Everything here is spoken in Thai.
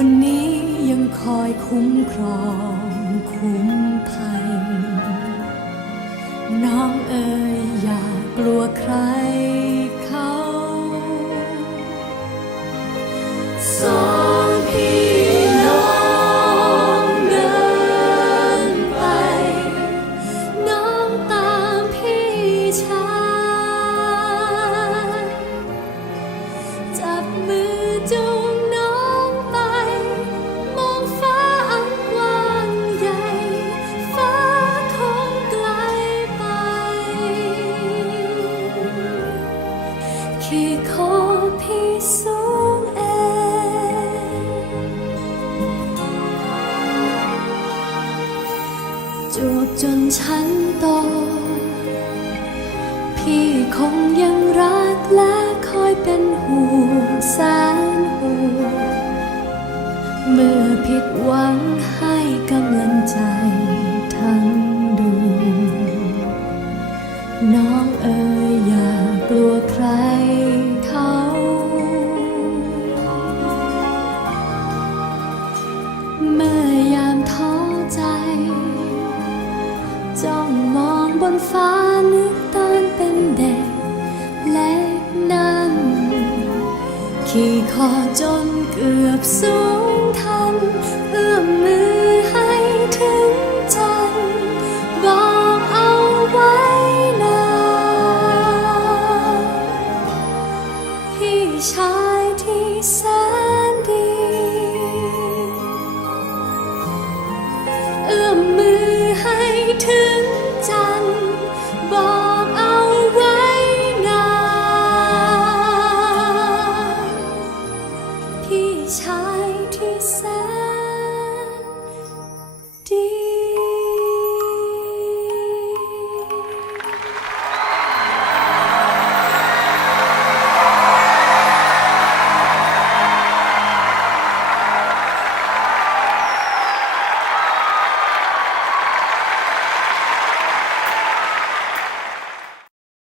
คนนี้ยังคอยคุ้มครองคุ้มภัย น้องเอ๋ยอยา จูบจนฉันโต พี่คงยังรักและคอยเป็นห่วงแสนห่วงเมื่อผิดหวัง ที่คอจนเกือบสุด